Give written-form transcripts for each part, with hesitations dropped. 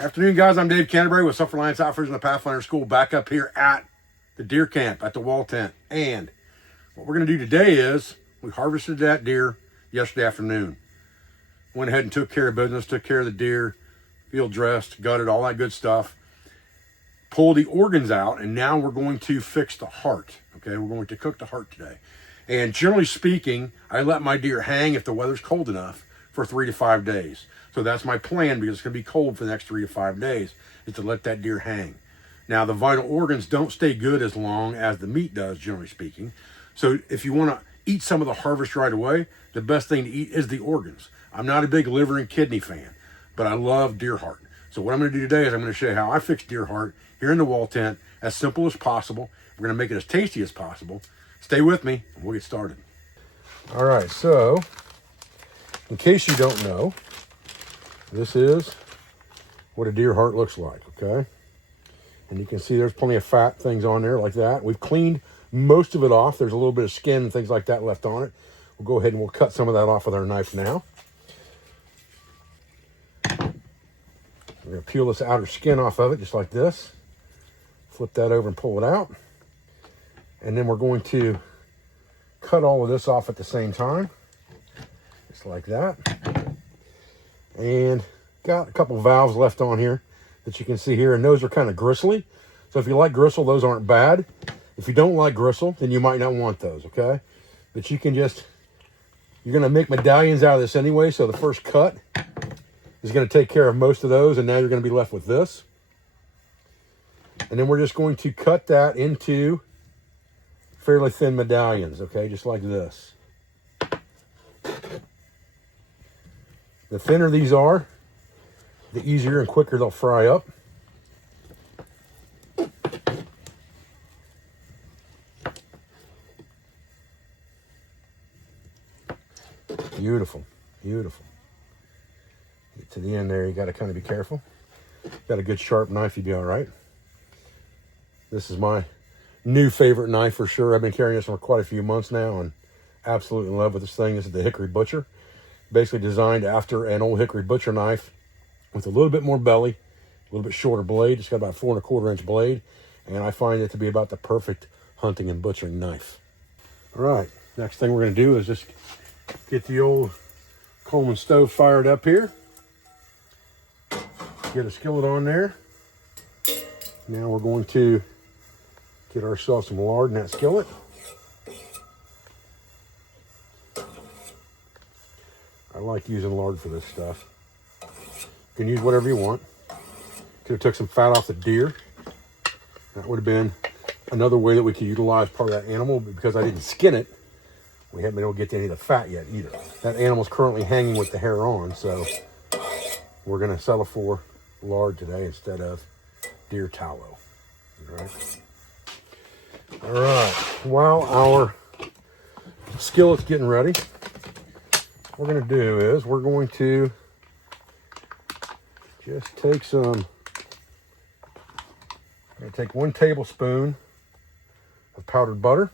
Afternoon, guys. I'm Dave Canterbury with Suffer Alliance Outfitters in the Pathfinder School, back up here at the deer camp at the wall tent. And what we're going to do today is we harvested that deer yesterday afternoon. Went ahead and took care of business, took care of the deer, field dressed, gutted, all that good stuff. Pull the organs out, and now we're going to fix the heart. Okay, we're going to cook the heart today. And generally speaking, I let my deer hang if the weather's cold enough for 3 to 5 days. So that's my plan, because it's going to be cold for the next 3 to 5 days, is to let that deer hang. Now, the vital organs don't stay good as long as the meat does, generally speaking. So if you want to eat some of the harvest right away, the best thing to eat is the organs. I'm not a big liver and kidney fan, but I love deer heart. So what I'm going to do today is I'm going to show you how I fix deer heart here in the wall tent, as simple as possible. We're going to make it as tasty as possible. Stay with me, and we'll get started. All right, so in case you don't know, this is what a deer heart looks like, okay? And you can see there's plenty of fat things on there like that. We've cleaned most of it off. There's a little bit of skin and things like that left on it. We'll go ahead and we'll cut some of that off with our knife now. We're going to peel this outer skin off of it just like this. Flip that over and pull it out. And then we're going to cut all of this off at the same time. Just like that. And got a couple valves left on here that you can see here, and those are kind of gristly. So if you like gristle, those aren't bad. If you don't like gristle, then you might not want those, okay? But you can just, you're gonna make medallions out of this anyway, so the first cut is gonna take care of most of those, and now you're gonna be left with this. And then we're just going to cut that into fairly thin medallions, okay? Just like this. The thinner these are, the easier and quicker they'll fry up. Beautiful, beautiful. Get to the end there, you got to kind of be careful. Got a good sharp knife, you'd be all right. This is my new favorite knife for sure. I've been carrying this for quite a few months now and absolutely in love with this thing. This is the Hickory Butcher. Basically designed after an old Hickory Butcher knife with a little bit more belly, a little bit shorter blade. It's got about 4 1/4 inch blade, and I find it to be about the perfect hunting and butchering knife. All right, next thing we're going to do is just get the old Coleman stove fired up here. Get a skillet on there. Now we're going to get ourselves some lard in that skillet. I like using lard for this stuff. You can use whatever you want. Could have took some fat off the deer. That would have been another way that we could utilize part of that animal, but because I didn't skin it, we haven't been able to get to any of the fat yet either. That animal's currently hanging with the hair on, so we're gonna settle for lard today instead of deer tallow. All right, while our skillet's getting ready, what we're going to do is we're going to just take some, I'm going to take 1 tablespoon of powdered butter.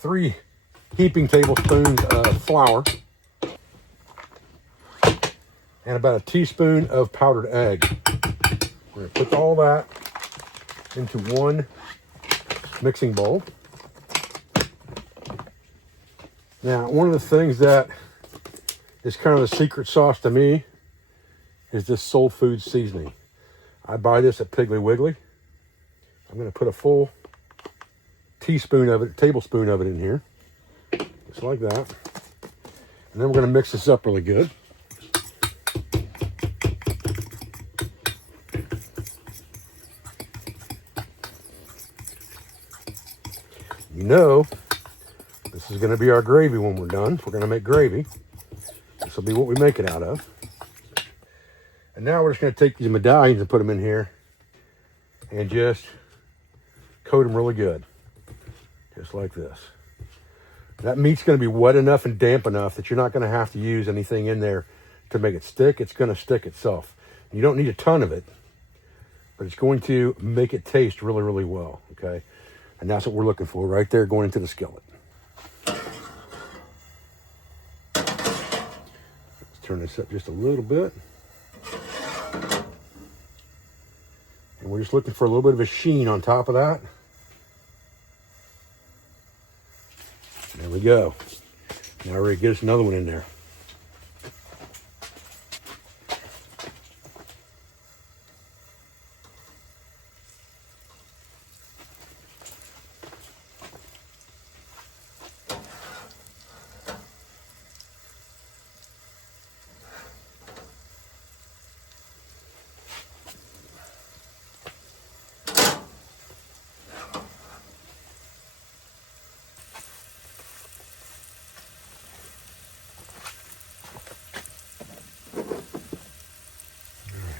Three heaping tablespoons of flour. And about a teaspoon of powdered egg. We're going to put all that into one mixing bowl. Now, one of the things that is kind of the secret sauce to me is this soul food seasoning. I buy this at Piggly Wiggly. I'm going to put a full tablespoon of it in here. Just like that. And then we're going to mix this up really good. You know, this is going to be our gravy when we're done. We're going to make gravy. This will be what we make it out of. And now we're just going to take these medallions and put them in here and just coat them really good. Just like this. That meat's going to be wet enough and damp enough that you're not going to have to use anything in there to make it stick. It's going to stick itself. You don't need a ton of it, but it's going to make it taste really, really well, okay? And that's what we're looking for right there going into the skillet. Turn this up just a little bit. And we're just looking for a little bit of a sheen on top of that. There we go. Now we're ready to get us another one in there.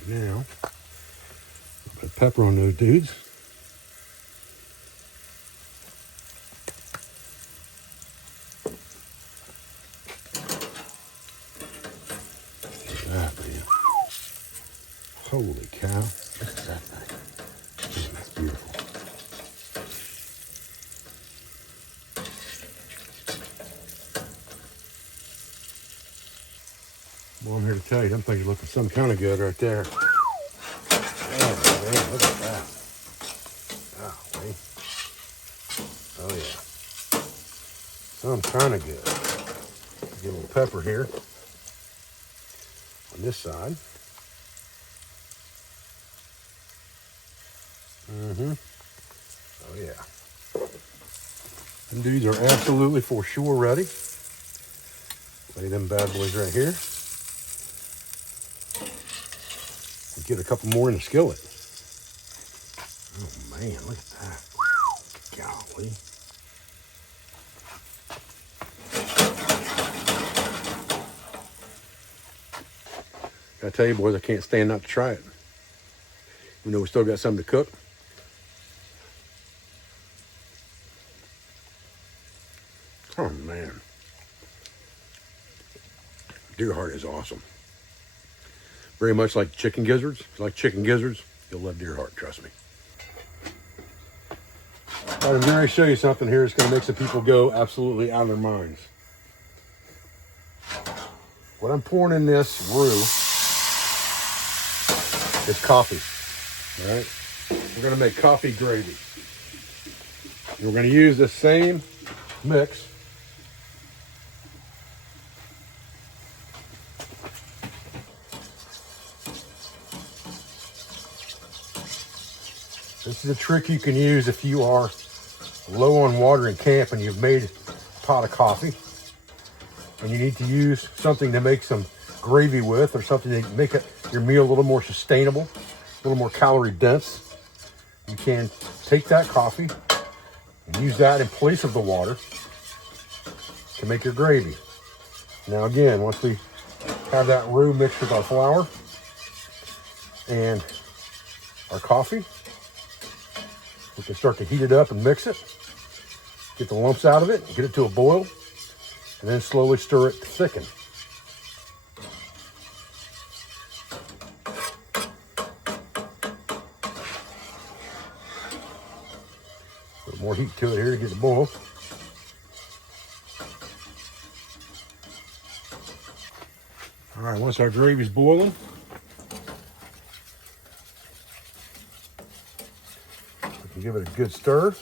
Now, a little bit of pepper on those dudes. Look at that, man. Holy cow. Look at that thing. Man, that's beautiful. Well, I'm here to tell you, them things are looking some kind of good right there. Oh, man, look at that. Golly. Oh, yeah. Some kind of good. Get a little pepper here on this side. Oh, yeah. Them dudes are absolutely for sure ready. Lay them bad boys right here. Get a couple more in the skillet. Oh man, look at that. Golly. I tell you boys, I can't stand not to try it. Even though we still got something to cook. Oh man. Deer heart is awesome. Very much like chicken gizzards. If you like chicken gizzards, you'll love deer heart, trust me. All right, I'm going to show you something here that's going to make some people go absolutely out of their minds. What I'm pouring in this roux is coffee. All right? We're going to make coffee gravy. And we're going to use the same mix. This is a trick you can use if you are low on water in camp and you've made a pot of coffee and you need to use something to make some gravy with, or something to make your meal a little more sustainable, a little more calorie dense. You can take that coffee and use that in place of the water to make your gravy. Now again, once we have that roux mixed with our flour and our coffee, we can start to heat it up and mix it, get the lumps out of it, get it to a boil, and then slowly stir it to thicken. A little more heat to it here to get the boil. All right, once our gravy's boiling, give it a good stir.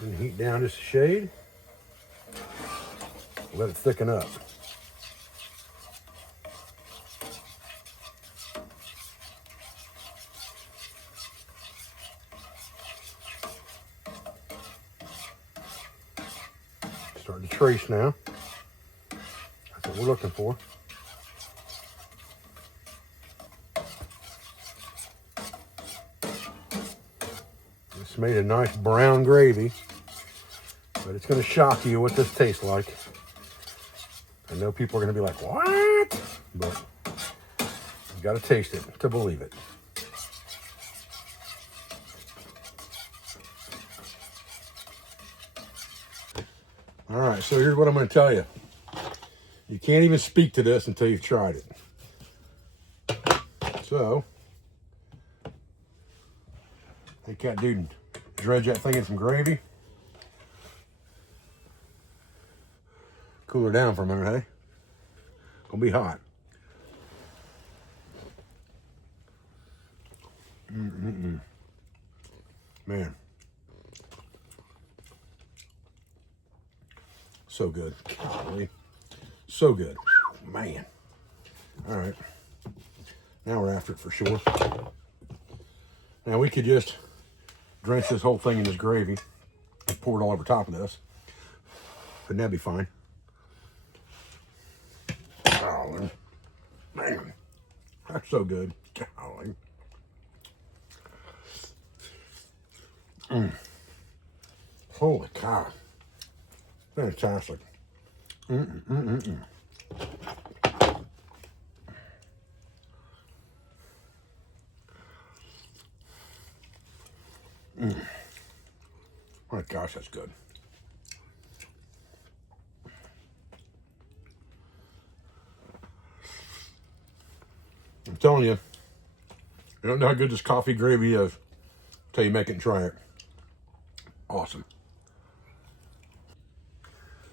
Turn the heat down just a shade. Let it thicken up. Starting to trace now. That's what we're looking for. This made a nice brown gravy, but it's going to shock you what this tastes like. I know people are going to be like, what? But you got to taste it to believe it. All right, so here's what I'm going to tell you. You can't even speak to this until you've tried it. So, take that dude and Dredge that thing in some gravy. Cool her down for a minute, hey? Gonna be hot. Man. So good. Golly. So good. Man. All right. Now we're after it for sure. Now we could just drench this whole thing in this gravy and pour it all over top of this. But that'd be fine. Golly. Man. That's so good. Golly. Holy cow. Fantastic. My gosh, that's good. I'm telling you, you don't know how good this coffee gravy is until you make it and try it. Awesome.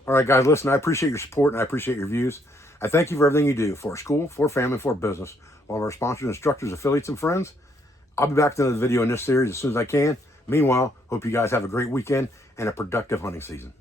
All right, guys, listen, I appreciate your support and I appreciate your views. I thank you for everything you do for our school, for our family, for our business, all of our sponsors, instructors, affiliates, and friends. I'll be back with another video in this series as soon as I can. Meanwhile, hope you guys have a great weekend and a productive hunting season.